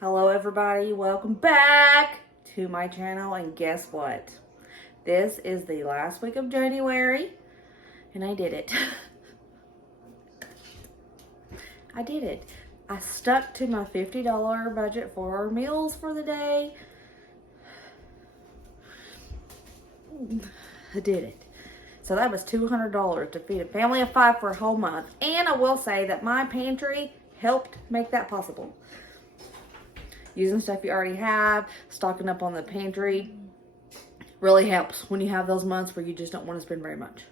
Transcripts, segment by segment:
Hello everybody, welcome back to my channel, and guess what? This is the last week of January, and I did it. I did it. I stuck to my $50 budget for our meals for the day. I did it. So that was $200 to feed a family of 5 for a whole month. And I will say that my pantry helped make that possible. Using stuff you already have, stocking up on the pantry, really helps when you have those months where you just don't want to spend very much.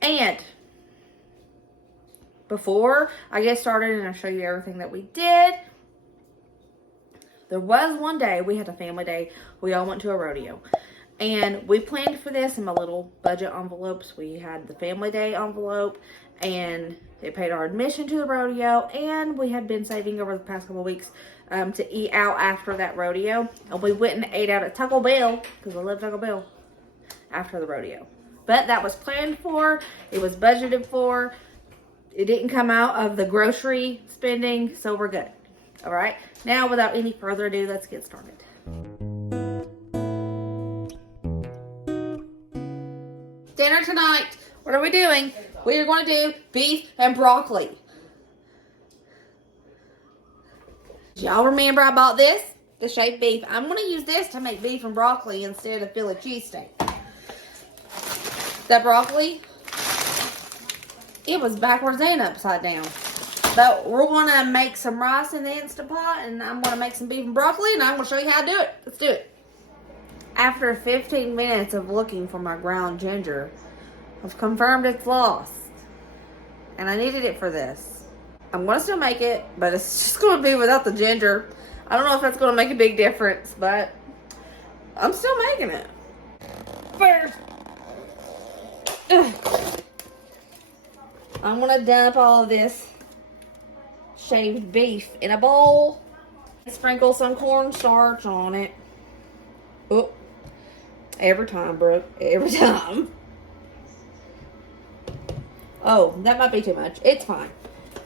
And before I get started and I show you everything that we did, there was one day we had a family day. We all went to a rodeo. And we planned for this in my little budget envelopes. We had the family day envelope, and it paid our admission to the rodeo, and we had been saving over the past couple of weeks to eat out after that rodeo. And we went and ate out at Taco Bell, because I love Taco Bell, after the rodeo. But that was planned for. It was budgeted for. It didn't come out of the grocery spending, so we're good. All right? Now, without any further ado, let's get started. Dinner tonight. What are we doing? We are going to do beef and broccoli. Y'all remember I bought this? The shaved beef. I'm going to use this to make beef and broccoli instead of Philly cheesesteak. That broccoli, it was backwards and upside down. But we're going to make some rice in the Instant Pot, and I'm going to make some beef and broccoli, and I'm going to show you how to do it. Let's do it. After 15 minutes of looking for my ground ginger, I've confirmed it's lost. And I needed it for this. I'm going to still make it, but it's just going to be without the ginger. I don't know if that's going to make a big difference, but I'm still making it. First, I'm going to dump all of this shaved beef in a bowl. Sprinkle some cornstarch on it. Oh. Every time, Brooke. Every time. Oh, that might be too much. It's fine.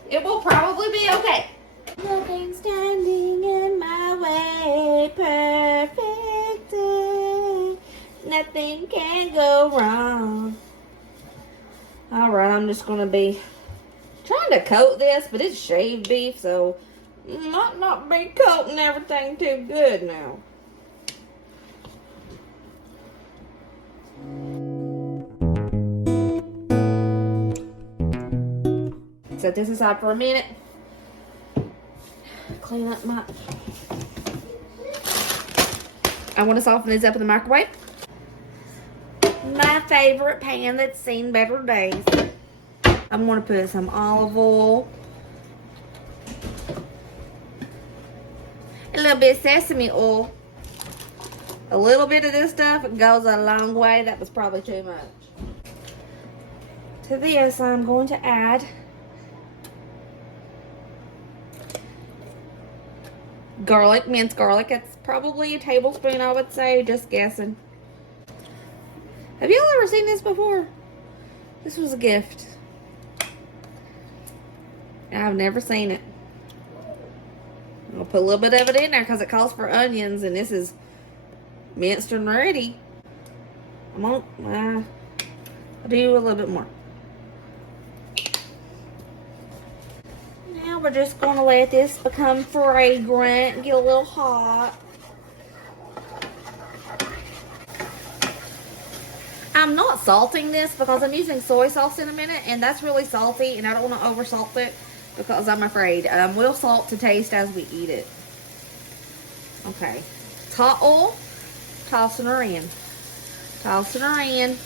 It will probably be okay. Nothing standing in my way. Perfect day. Nothing can go wrong. Alright, I'm just going to be trying to coat this, but it's shaved beef, so might not be coating everything too good now. Set this aside for a minute. Clean up my... I want to soften this up in the microwave. My favorite pan that's seen better days. I'm going to put some olive oil. A little bit of sesame oil. A little bit of this stuff, it goes a long way. That was probably too much. To this, I'm going to add garlic, minced garlic. It's probably a tablespoon, I would say, just guessing. Have y'all ever seen this before? This was a gift. I've never seen it. I'll put a little bit of it in there because it calls for onions, and this is minced and ready. I'll do a little bit more. Now we're just going to let this become fragrant and get a little hot. I'm not salting this because I'm using soy sauce in a minute, and that's really salty, and I don't want to over salt it because I'm afraid. We'll salt to taste as we eat it. Okay. It's hot oil. Tossing her in. Tossing her in.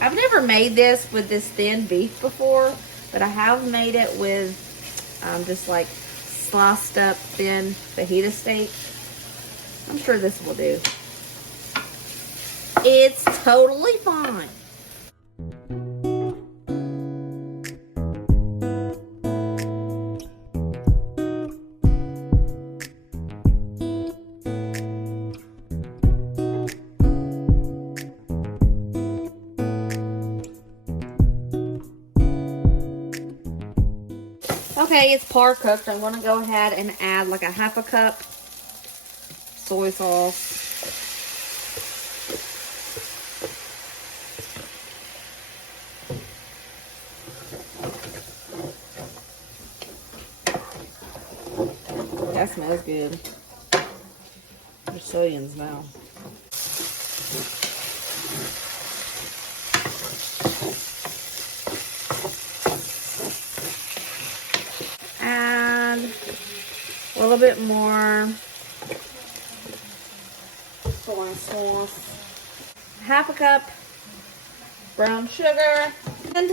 I've never made this with this thin beef before, but I have made it with just like sliced up thin fajita steak. I'm sure this will do. It's totally fine. Okay, it's par cooked. I'm going to go ahead and add like a half a cup soy sauce. That smells good. There's soyans now. Add a little bit more soy sauce. Half a cup brown sugar. And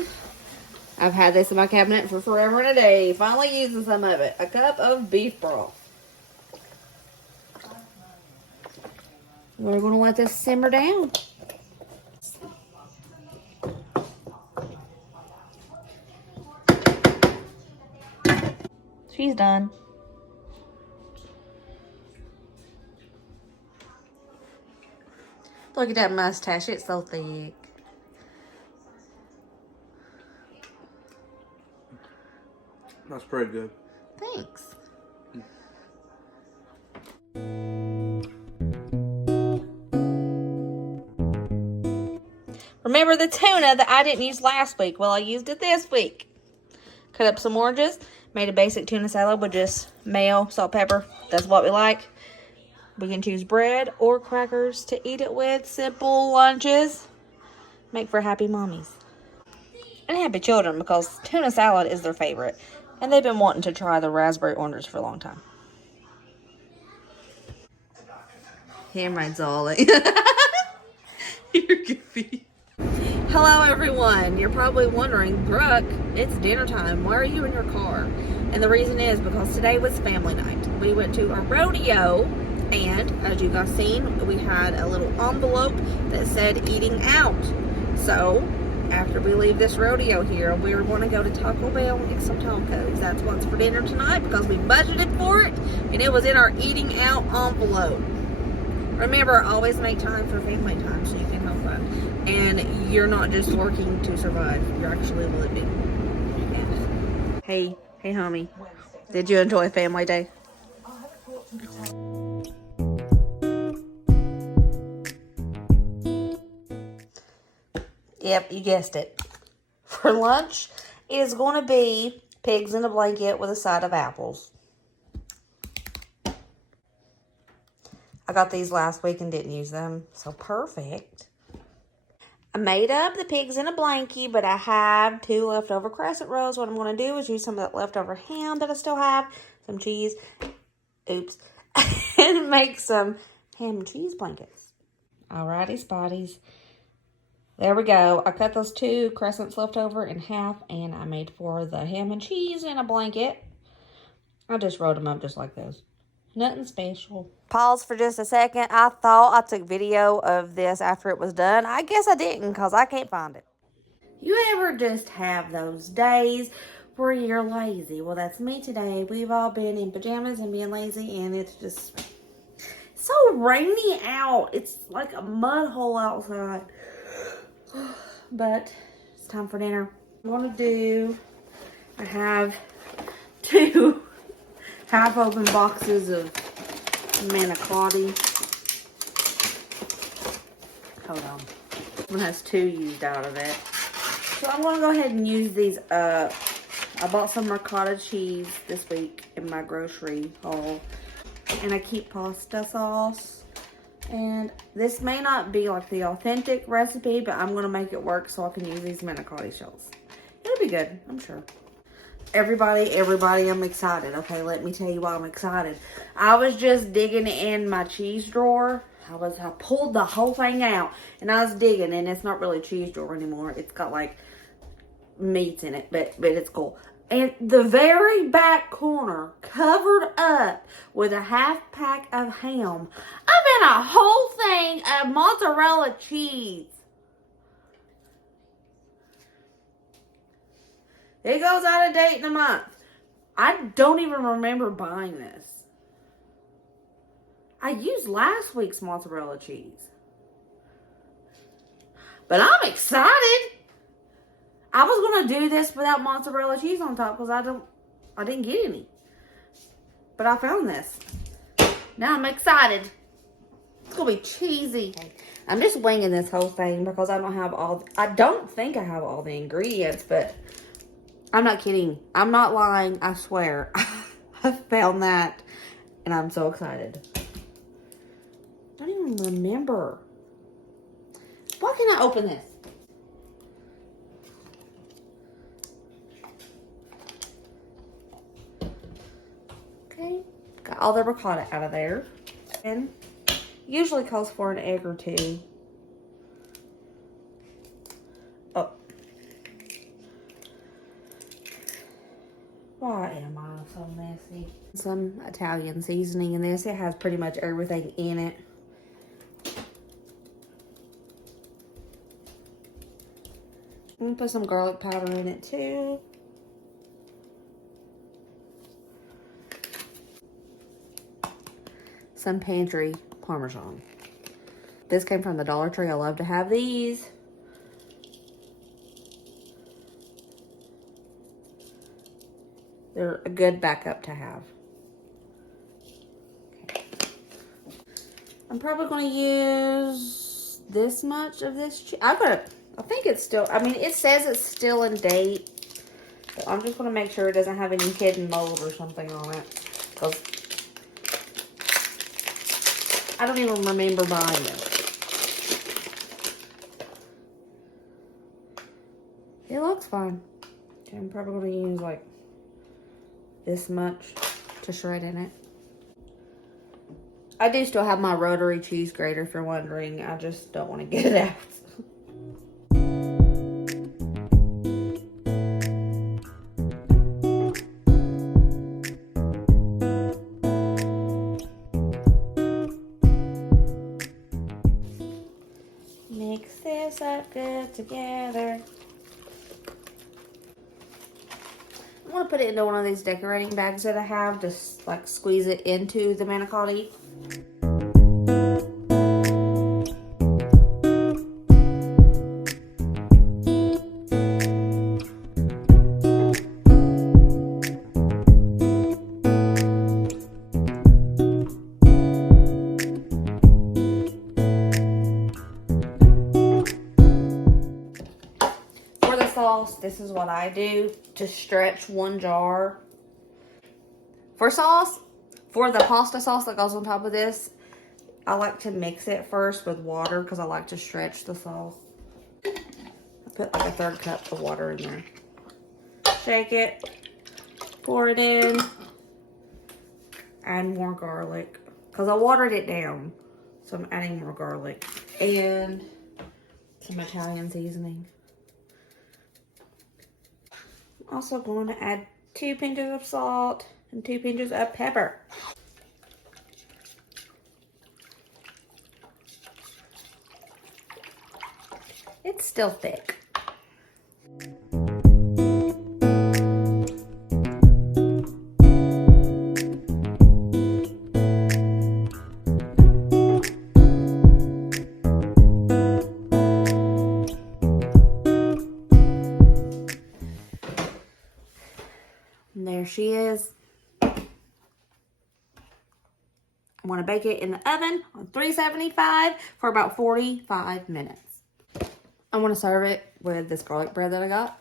I've had this in my cabinet for forever and a day. Finally using some of it. A cup of beef broth. We're going to let this simmer down. She's done. Look at that mustache. It's so thick. That's pretty good. Thanks. Remember the tuna that I didn't use last week? Well, I used it this week. Cut up some oranges. Made a basic tuna salad with just mayo, salt, pepper. That's what we like. We can choose bread or crackers to eat it with. Simple lunches. Make for happy mommies. And happy children, because tuna salad is their favorite. And they've been wanting to try the raspberry oranges for a long time. Handmaid's all in. You're goofy. Hello everyone. You're probably wondering, Brooke, it's dinner time. Why are you in your car? And the reason is because today was family night. We went to a rodeo, and as you guys seen, we had a little envelope that said eating out. So after we leave this rodeo here, we're going to go to Taco Bell and get some tacos. That's what's for dinner tonight because we budgeted for it, and it was in our eating out envelope. Remember, always make time for family time so you can have fun. And you're not just working to survive, you're actually living. Hey, homie. Did you enjoy family day? Yep, you guessed it. For lunch, it is going to be pigs in a blanket with a side of apples. I got these last week and didn't use them, so perfect. I made up the pigs in a blankie, but I have 2 leftover crescent rolls. What I'm going to do is use some of that leftover ham that I still have, some cheese, oops, and make some ham and cheese blankets. Alrighty, spotties. There we go. I cut those 2 crescents left over in half, and I made 4 of the ham and cheese in a blanket. I just rolled them up just like those. Nothing special. Pause for just a second. I thought I took video of this after it was done. I guess I didn't because I can't find it. You ever just have those days where you're lazy? Well, that's me today. We've all been in pajamas and being lazy, and it's just so rainy out. It's like a mud hole outside. But it's time for dinner. I have 2 half-open boxes of Manicotti. Hold on. One has 2 used out of it. So I'm going to go ahead and use these up. I bought some ricotta cheese this week in my grocery haul. And I keep pasta sauce. And this may not be like the authentic recipe, but I'm going to make it work so I can use these Manicotti shells. It'll be good, I'm sure. Everybody, I'm excited. Okay, let me tell you why I'm excited. I was just digging in my cheese drawer. I pulled the whole thing out, and I was digging, and it's not really a cheese drawer anymore. It's got like meats in it, but it's cool. And the very back corner, covered up with a half pack of ham, I found a whole thing of mozzarella cheese. It goes out of date in a month. I don't even remember buying this. I used last week's mozzarella cheese. But I'm excited. I was going to do this without mozzarella cheese on top because I don't I didn't get any. But I found this. Now I'm excited. It's gonna be cheesy. I'm just winging this whole thing because I don't think I have all the ingredients, but I'm not kidding. I'm not lying. I swear. I found that and I'm so excited. I don't even remember. Why can't I open this? Okay. Got all the ricotta out of there. And usually calls for an egg or two. Oh. Why am I so messy? Some Italian seasoning in this. It has pretty much everything in it. I'm gonna put some garlic powder in it too. Some pantry Parmesan. This came from the Dollar Tree. I love to have these. They're a good backup to have. Okay. I'm probably going to use this much of this cheese. I think it's still, I mean, it says it's still in date. But I'm just going to make sure it doesn't have any hidden mold or something on it. Because I don't even remember buying it. It looks fine. Okay, I'm probably going to use like this much to shred in it. I do still have my rotary cheese grater if you're wondering. I just don't want to get it out. Mix this up good together. I want to put it into one of these decorating bags that I have, just like squeeze it into the manicotti. Sauce, this is what I do to stretch one jar. For the pasta sauce that goes on top of this, I like to mix it first with water because I like to stretch the sauce. I put like a 1/3 cup of water in there. Shake it, pour it in, add more garlic because I watered it down. So I'm adding more garlic and some Italian seasoning. Also going to add 2 pinches of salt and 2 pinches of pepper. It's still thick. And there she is. I want to bake it in the oven on 375 for about 45 minutes. I want to serve it with this garlic bread that I got.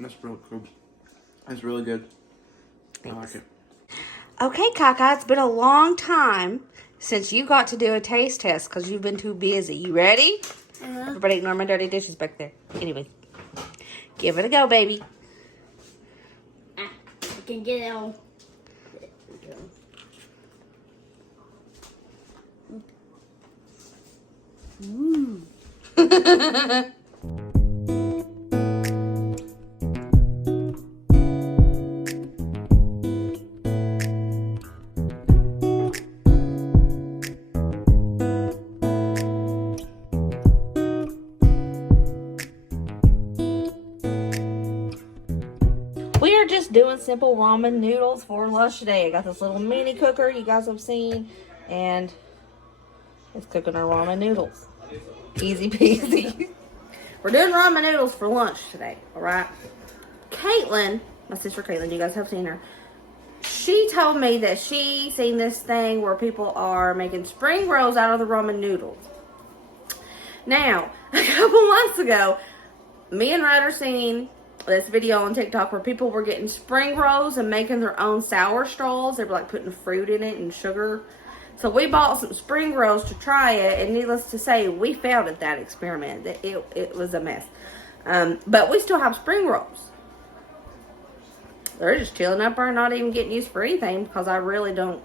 That's real cool. That's really good. I like it. Okay, Kaka, it's been a long time since you got to do a taste test because you've been too busy. You ready? Everybody ignore my dirty dishes back there. Anyway, give it a go, baby. I can get it all. Mmm. just doing simple ramen noodles for lunch today. I got this little mini cooker you guys have seen, and it's cooking our ramen noodles. Easy peasy. We're doing ramen noodles for lunch today, alright? Caitlin, my sister Caitlin, you guys have seen her. She told me that she seen this thing where people are making spring rolls out of the ramen noodles. Now, a couple months ago, me and Ryder seen this video on TikTok where people were getting spring rolls and making their own sour straws. They were like putting fruit in it and sugar. So we bought some spring rolls to try it, and needless to say, we failed at that experiment. It was a mess. But we still have spring rolls. They're just chilling up there, not even getting used for anything, because I really don't.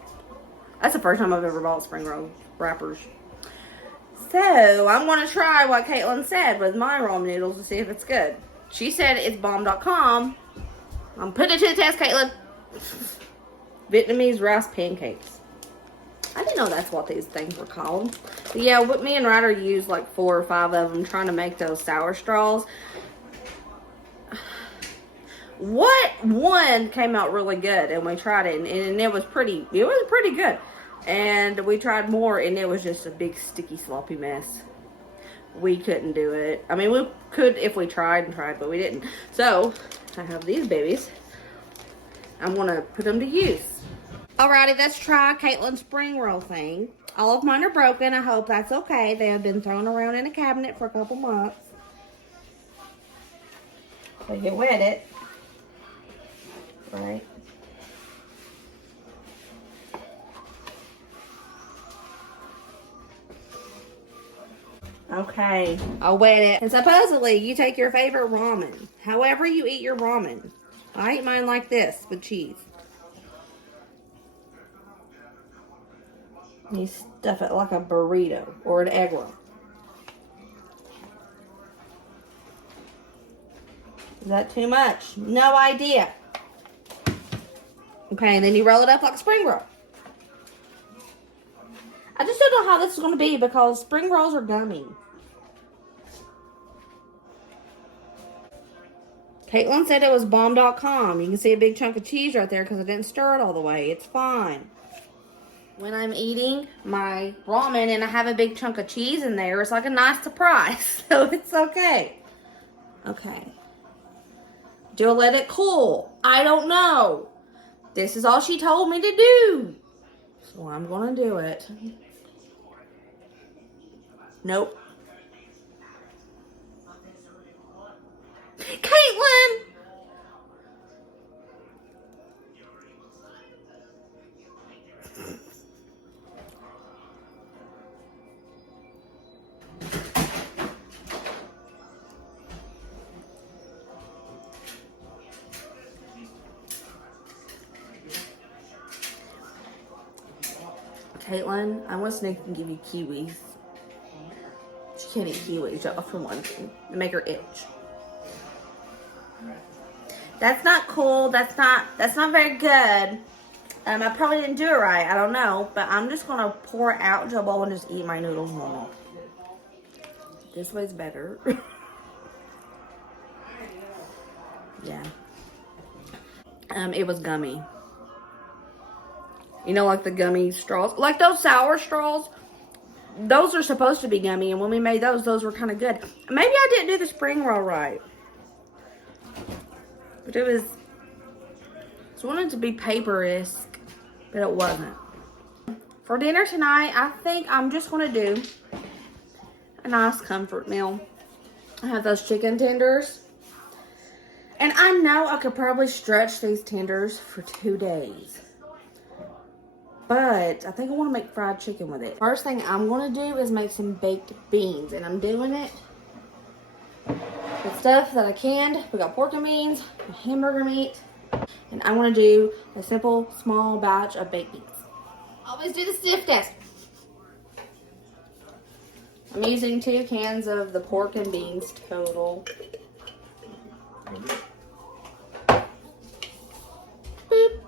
That's the first time I've ever bought spring roll wrappers. So I'm going to try what Caitlin said with my ramen noodles to see if it's good. She said it's bomb.com. I'm putting it to the test, Caitlin. Vietnamese rice pancakes. I didn't know that's what these things were called. But yeah, me and Ryder used like 4 or 5 of them trying to make those sour straws. One came out really good, and we tried it, and it was pretty good. And we tried more, and it was just a big sticky sloppy mess. We couldn't do it. I mean, we could if we tried, but we didn't. So I have these babies. I'm gonna put them to use. Alrighty, let's try Caitlin's spring roll thing. All of mine are broken. I hope that's okay. They have been thrown around in a cabinet for a couple months. So you wet it. Right. Okay, I'll wet it. And supposedly, you take your favorite ramen. However you eat your ramen. I eat mine like this, with cheese. You stuff it like a burrito or an egg roll. Is that too much? No idea. Okay, and then you roll it up like a spring roll. I just don't know how this is going to be because spring rolls are gummy. Caitlin said it was bomb.com. You can see a big chunk of cheese right there because I didn't stir it all the way. It's fine. When I'm eating my ramen and I have a big chunk of cheese in there, it's like a nice surprise. So it's okay. Okay. Do I let it cool? I don't know. This is all she told me to do. So I'm going to do it. Nope. Caitlin! Caitlin, I want to sneak and give you kiwis. She can't eat kiwis, for one thing. They make her itch. That's not cool. That's not very good. I probably didn't do it right. I don't know. But I'm just going to pour it out into a bowl and just eat my noodles normal. This way's better. Yeah. It was gummy. You know, like the gummy straws. Like those sour straws. Those are supposed to be gummy. And when we made those were kind of good. Maybe I didn't do the spring roll right. But it was wanted to be paper-esque. But it wasn't. For dinner tonight, I think I'm just going to do a nice comfort meal. I have those chicken tenders. And I know I could probably stretch these tenders for 2 days. But I think I want to make fried chicken with it. First thing I'm going to do is make some baked beans. And I'm doing it with stuff that I canned. We got pork and beans, hamburger meat. And I want to do a simple, small batch of baked beans. Always do the sniff test. I'm using 2 cans of the pork and beans total. Boop.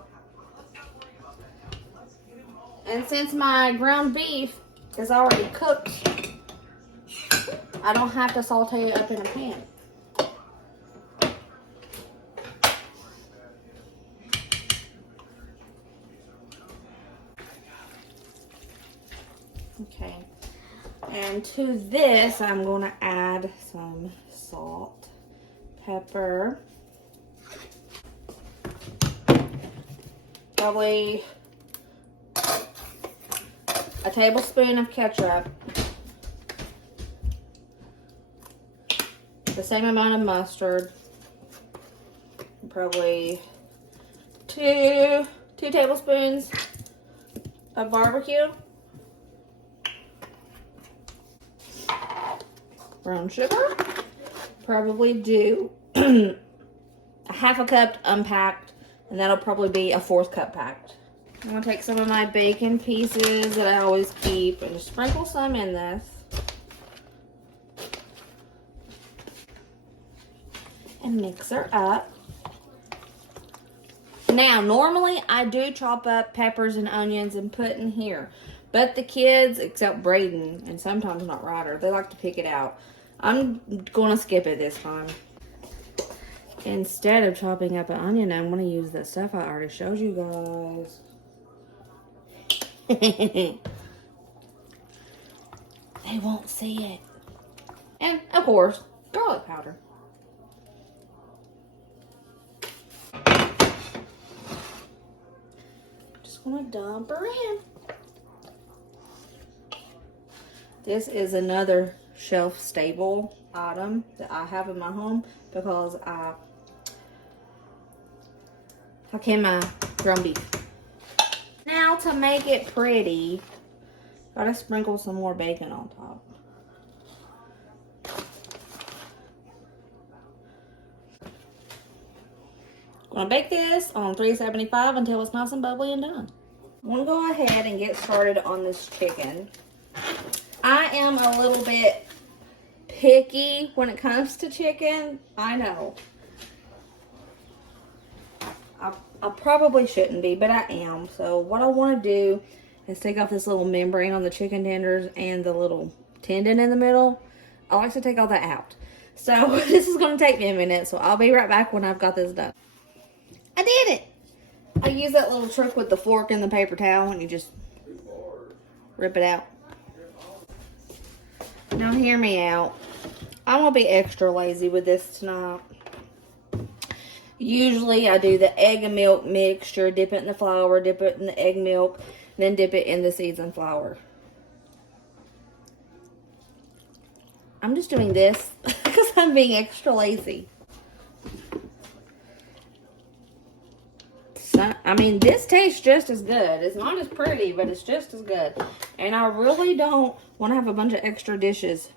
And since my ground beef is already cooked, I don't have to saute it up in a pan. And to this, I'm going to add some salt, pepper, probably a tablespoon of ketchup, the same amount of mustard, probably two tablespoons of barbecue, brown sugar, probably do a half a cup unpacked, and that'll probably be a 1/4 cup packed. I'm gonna take some of my bacon pieces that I always keep and just sprinkle some in this. And mix her up. Now, normally I do chop up peppers and onions and put in here. But the kids, except Braden, and sometimes not Ryder, they like to pick it out. I'm going to skip it this time. Instead of chopping up an onion, I'm going to use the stuff I already showed you guys. They won't see it. And, of course, garlic powder. Just going to dump her in. This is another shelf-stable item that I have in my home because I can my ground beef. Now to make it pretty, gotta sprinkle some more bacon on top. Gonna bake this on 375 until it's nice and bubbly and done. I'm gonna go ahead and get started on this chicken. I am a little bit picky when it comes to chicken. I know. I probably shouldn't be, but I am. So what I want to do is take off this little membrane on the chicken tenders and the little tendon in the middle. I like to take all that out. So this is going to take me a minute, so I'll be right back when I've got this done. I did it! I use that little trick with the fork and the paper towel and you just rip it out. Now hear me out. I'm going to be extra lazy with this tonight. Usually I do the egg and milk mixture, dip it in the flour, dip it in the egg milk, then dip it in the seasoned flour. I'm just doing this because I'm being extra lazy. So, I mean, this tastes just as good. It's not as pretty, but it's just as good. And I really don't want to have a bunch of extra dishes.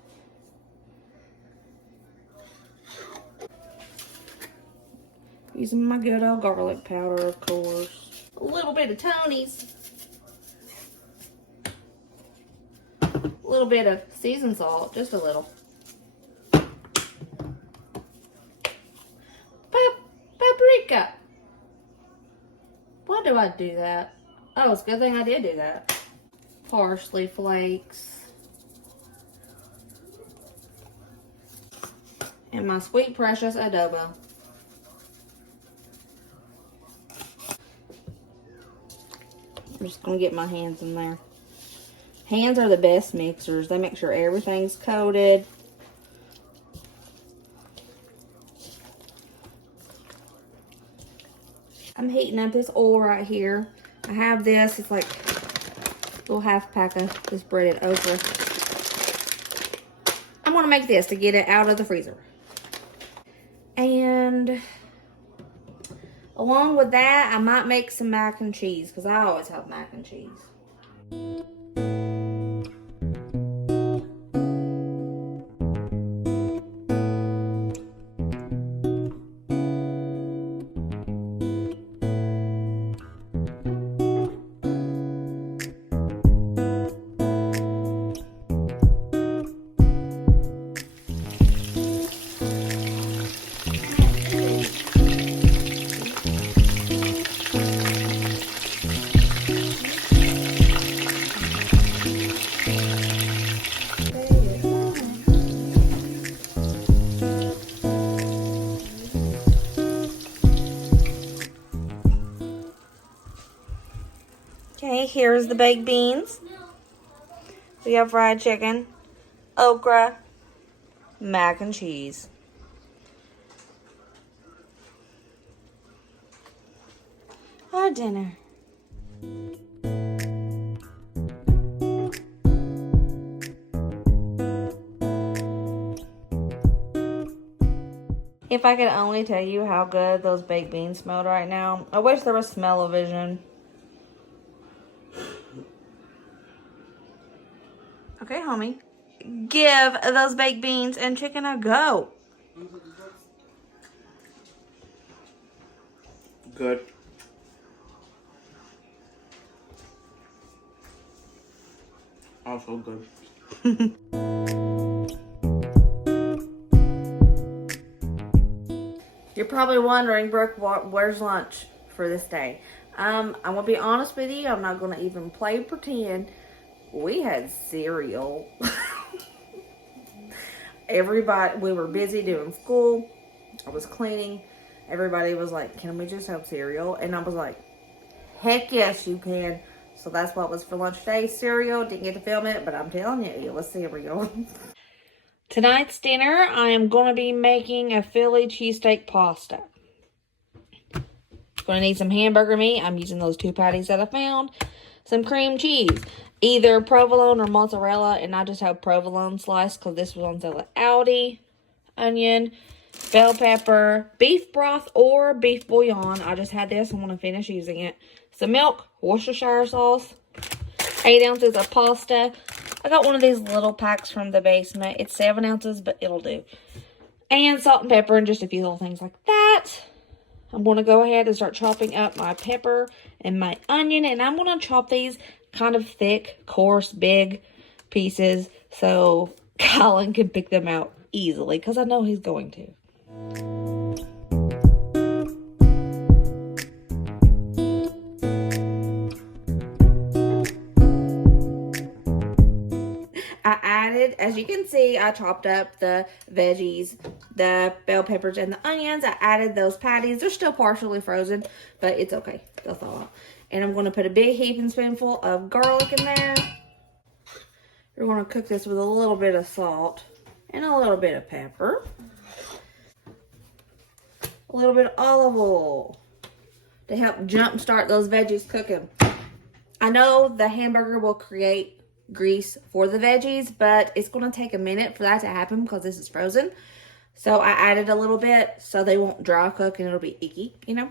Using my good old garlic powder, of course. A little bit of Tony's. A little bit of seasoned salt, just a little. Paprika. Why do I do that? Oh, it's a good thing I did do that. Parsley flakes. And my sweet precious adobo. I'm just going to get my hands in there. Hands are the best mixers. They make sure everything's coated. I'm heating up this oil right here. I have this. It's like a little half pack of this breaded okra. I'm going to make this to get it out of the freezer. And along with that, I might make some mac and cheese because I always have mac and cheese. Okay, here's the baked beans. We have fried chicken. okra, mac and cheese. Our dinner. If I could only tell you how good those baked beans smelled right now. I wish there was smell-o-vision. Okay, homie. Give those baked beans and chicken a go. Good. Also good. You're probably wondering, Brooke, where's lunch for this day? I'm gonna be honest with you. I'm not gonna even play pretend. We had cereal. Everybody, we were busy doing school. I was cleaning. Everybody was like, "Can we just have cereal?" And I was like, "Heck yes, you can." So that's what was for lunch today. Cereal. Didn't get to film it, but I'm telling you, it was cereal. Tonight's dinner, I am going to be making a Philly cheesesteak pasta. Going to need some hamburger meat. I'm using those 2 patties that I found. Some cream cheese. Either provolone or mozzarella. And I just have provolone sliced because this was on sale at Aldi. Onion. Bell pepper. Beef broth or beef bouillon. I just had this. I'm going to finish using it. Some milk. Worcestershire sauce. 8 ounces of pasta. I got one of these little packs from the basement. It's 7 ounces, but it'll do. And salt and pepper and just a few little things like that. I'm going to go ahead and start chopping up my pepper and my onion. And I'm going to chop these kind of thick, coarse, big pieces so Colin can pick them out easily because I know he's going to. I added, as you can see, I chopped up the veggies, the bell peppers, and the onions. I added those patties. They're still partially frozen, but it's okay. They'll thaw out. And I'm going to put a big heaping spoonful of garlic in there. We're going to cook this with a little bit of salt and a little bit of pepper. A little bit of olive oil to help jumpstart those veggies cooking. I know the hamburger will create grease for the veggies, but it's going to take a minute for that to happen because this is frozen. So I added a little bit so they won't dry cook and it'll be icky, you know.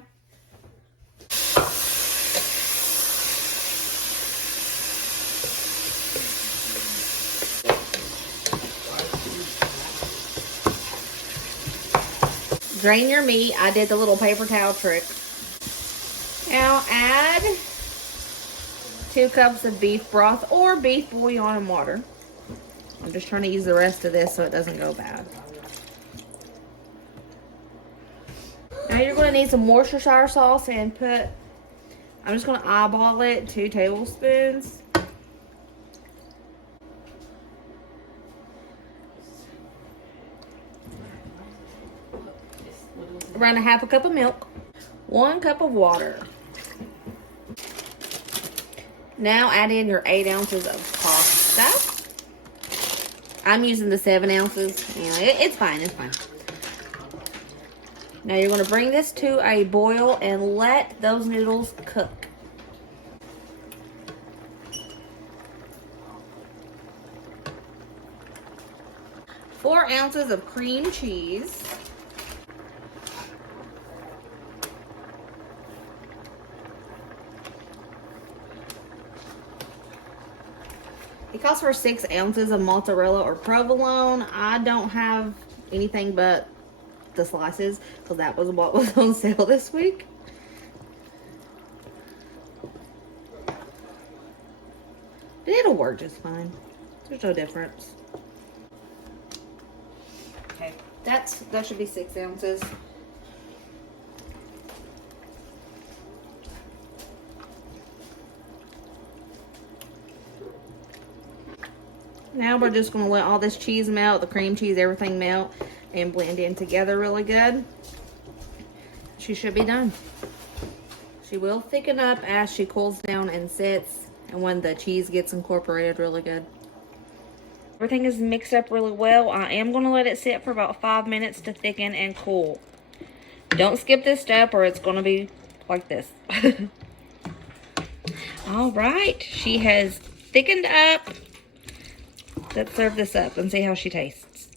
Drain your meat. I did the little paper towel trick. Now add 2 cups of beef broth or beef bouillon and water. I'm just trying to use the rest of this so it doesn't go bad. Now you're going to need some Worcestershire sauce and I'm just going to eyeball it, 2 tablespoons. Around a 1/2 cup of milk. 1 cup of water. Now add in your 8 ounces of pasta. I'm using the 7 ounces. Yeah, it's fine, it's fine. Now you're going to bring this to a boil and let those noodles cook. Four ounces of cream cheese. It calls for 6 ounces of mozzarella or provolone. I don't have anything but the slices because that was what was on sale this week. And it'll work just fine. There's no difference. Okay, that should be 6 ounces. Now we're just going to let all this cheese melt, the cream cheese, everything melt, and blend in together really good. She should be done. She will thicken up as she cools down and sits, and when the cheese gets incorporated really good. Everything is mixed up really well. I am going to let it sit for about 5 minutes to thicken and cool. Don't skip this step or it's going to be like this. All right, she has thickened up. Let's serve this up and see how she tastes.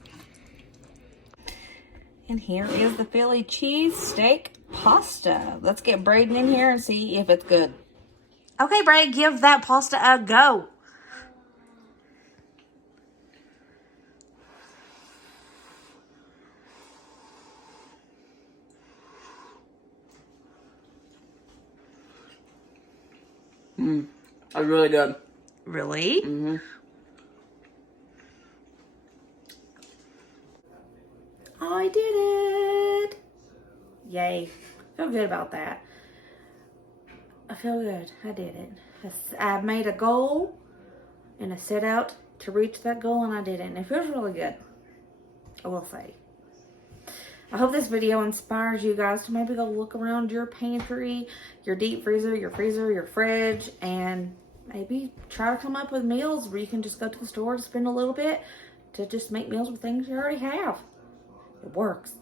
And here is the Philly cheese steak pasta. Let's get Braden in here and see if it's good. Okay, Braden, give that pasta a go. That's really good. Really? Mm-hmm. I did it. Yay. Feel good about that. I feel good. I did it. I made a goal and I set out to reach that goal and I did it. And it feels really good. I will say. I hope this video inspires you guys to maybe go look around your pantry, your deep freezer, your fridge, and maybe try to come up with meals where you can just go to the store and spend a little bit to just make meals with things you already have. It works.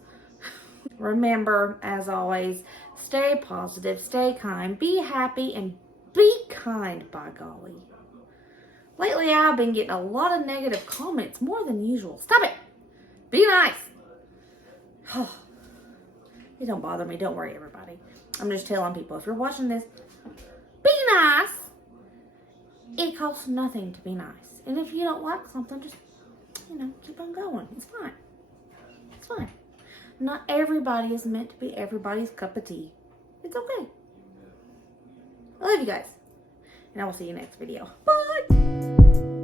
Remember, as always, stay positive, stay kind, be happy, and be kind, by golly. Lately, I've been getting a lot of negative comments, more than usual. Stop it. Be nice. It don't bother me. Don't worry, everybody. I'm just telling people, if you're watching this, be nice. It costs nothing to be nice. And if you don't like something, just, keep on going. It's fine. It's fine. Not everybody is meant to be everybody's cup of tea. It's okay. I love you guys. And I will see you next video. Bye.